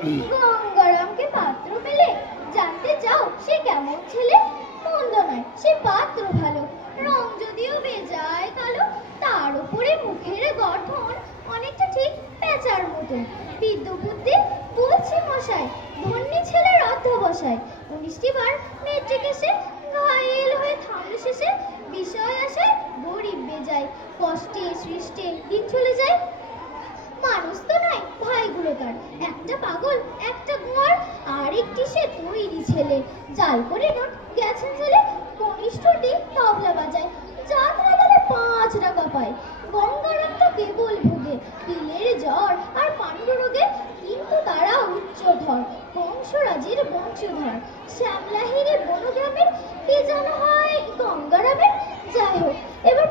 গঙ্গারামকে পাত্র পেলে, জানতে চাও সে কেমন ছেলে? মন্দ নয়, সে পাত্র ভালো। রং যদিও বেজায় কালো, তার উপরে মুখের গঠন অনেকটা ঠিক পেঁচার মতো। বিদ্যুবুদ্ধি বলছি মশাই ধন্যী ছেলের অধ্যবসায় উনিশটি বার মেট্রিক এসে ঘায়েল হয়ে থামলে শেষে বিষয় আসে গরিব বেজায়। কষ্টে সৃষ্টে দিন চলে যায় মানুষ তো নয় ভাইগুলো তার একটা পাগল, একটা গোয়ার আর একটি সে তৈরি ছেলে। জাল করে নোট গেছেন ছেলে কনিষ্ঠটি তবলা বাজায়। যাত্রা দলে পাঁচ টাকা পায়। গঙ্গারাম তো কেবল ভোগে দিলের জ্বর আর পাণ্ডু রোগে কিন্তু তারা উচ্চধর, বংশরাজের বংশধর। শ্যামলাহিরে বনগ্রামের কে যেন হয়? গঙ্গারামের? যাই হোক, এবার